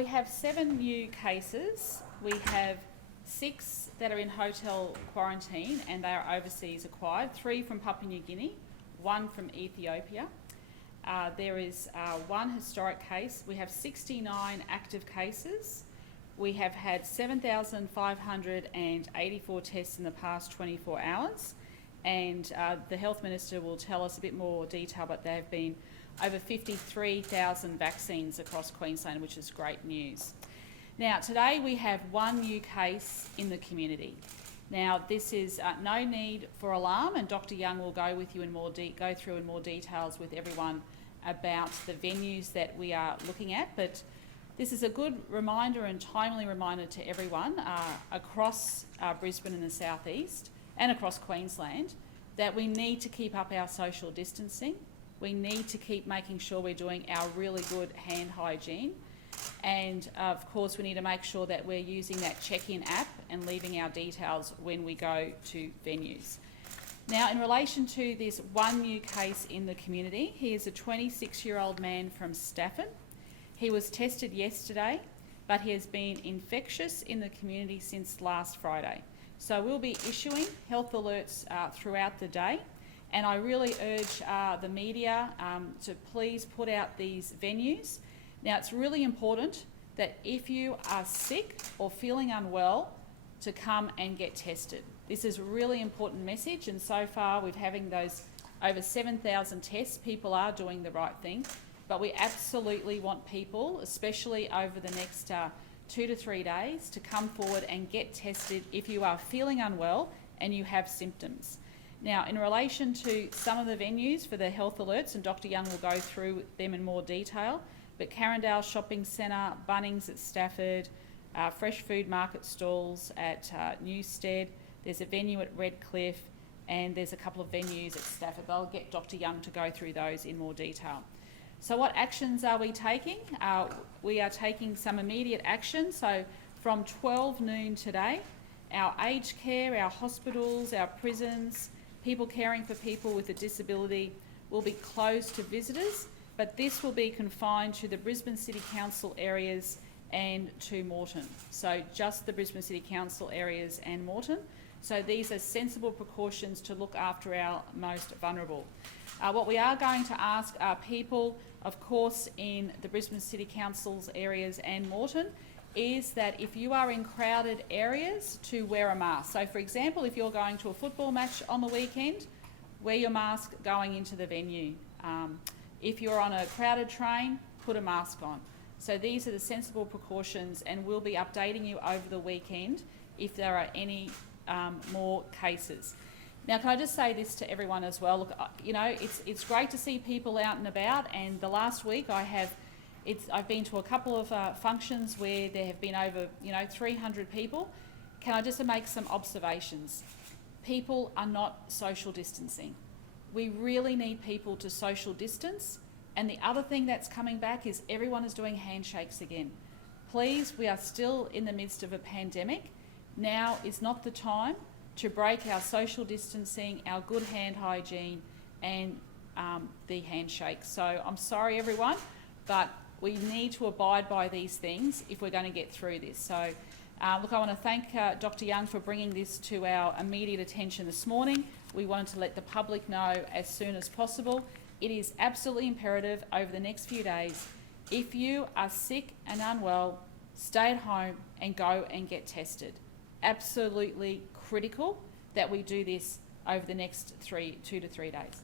We have 7 new cases. We have 6 that are in hotel quarantine and they are overseas acquired, 3 from Papua New Guinea, 1 from Ethiopia. There is 1 historic case. We have 69 active cases. We have had 7,584 tests in the past 24 hours. And the Health Minister will tell us a bit more detail, but there have been over 53,000 vaccines across Queensland, which is great news. Now, today we have 1 new case in the community. Now, this is no need for alarm, and Dr. Young will go with you in go through in more details with everyone about the venues that we are looking at. But this is a good reminder and timely reminder to everyone across Brisbane and the southeast and across Queensland that we need to keep up our social distancing. We need to keep making sure we're doing our really good hand hygiene. And of course, we need to make sure that we're using that check-in app and leaving our details when we go to venues. Now, in relation to this 1 new case in the community, he is a 26-year-old man from Stafford. He was tested yesterday, but he has been infectious in the community since last Friday. So we'll be issuing health alerts throughout the day. And I really urge the media to please put out these venues. Now, it's really important that if you are sick or feeling unwell, to come and get tested. This is a really important message, and so far we're having those over 7,000 tests. People are doing the right thing, but we absolutely want people, especially over the next 2 to 3 days, to come forward and get tested if you are feeling unwell and you have symptoms. Now, in relation to some of the venues for the health alerts, and Dr. Young will go through them in more detail, but Carindale Shopping Centre, Bunnings at Stafford, fresh food market stalls at Newstead, there's a venue at Redcliffe, and there's a couple of venues at Stafford. I'll get Dr. Young to go through those in more detail. So what actions are we taking? We are taking some immediate action. So from 12 noon today, our aged care, our hospitals, our prisons, people caring for people with a disability will be closed to visitors, but this will be confined to the Brisbane City Council areas and to Moreton. So just the Brisbane City Council areas and Moreton. So these are sensible precautions to look after our most vulnerable. What we are going to ask are people, of course, in the Brisbane City Council's areas and Moreton, is that if you are in crowded areas, to wear a mask. So, for example, if you're going to a football match on the weekend, wear your mask going into the venue. If you're on a crowded train, put a mask on. So these are the sensible precautions, and we'll be updating you over the weekend if there are any more cases. Now, can I just say this to everyone as well? Look, you know, it's great to see people out and about, and the last week I've been to a couple of functions where there have been over 300 people. Can I just make some observations? People are not social distancing. We really need people to social distance. And the other thing that's coming back is everyone is doing handshakes again. Please, we are still in the midst of a pandemic. Now is not the time to break our social distancing, our good hand hygiene, and the handshake. So I'm sorry, everyone, but we need to abide by these things if we're going to get through this. So, look, I want to thank Dr. Young for bringing this to our immediate attention this morning. We wanted to let the public know as soon as possible. It is absolutely imperative over the next few days, if you are sick and unwell, stay at home and go and get tested. Absolutely critical that we do this over the next 2 to 3 days.